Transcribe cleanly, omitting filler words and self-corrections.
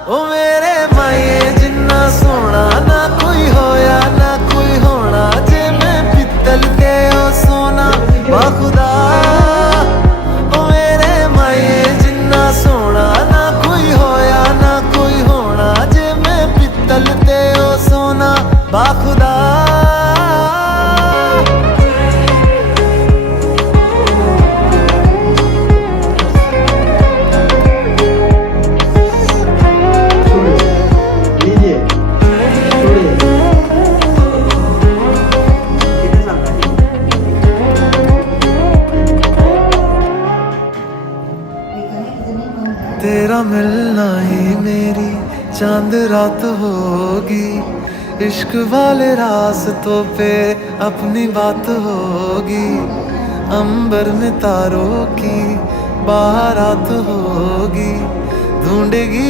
ओ मेरे माए जिन्ना सोना ना कोई होया ना कोई होना, जे मैं पित्तल ते ओ सोना बाखुदा। ओ मेरे माए जिन्ना सोना ना कोई होया ना कोई होना, जे मैं पित्तल ते ओ सोना बाखुदा। तेरा मिलना ही मेरी चांद रात होगी, इश्क वाले रास्तों पे अपनी बात होगी। अंबर में तारों की बारात होगी, ढूंढेगी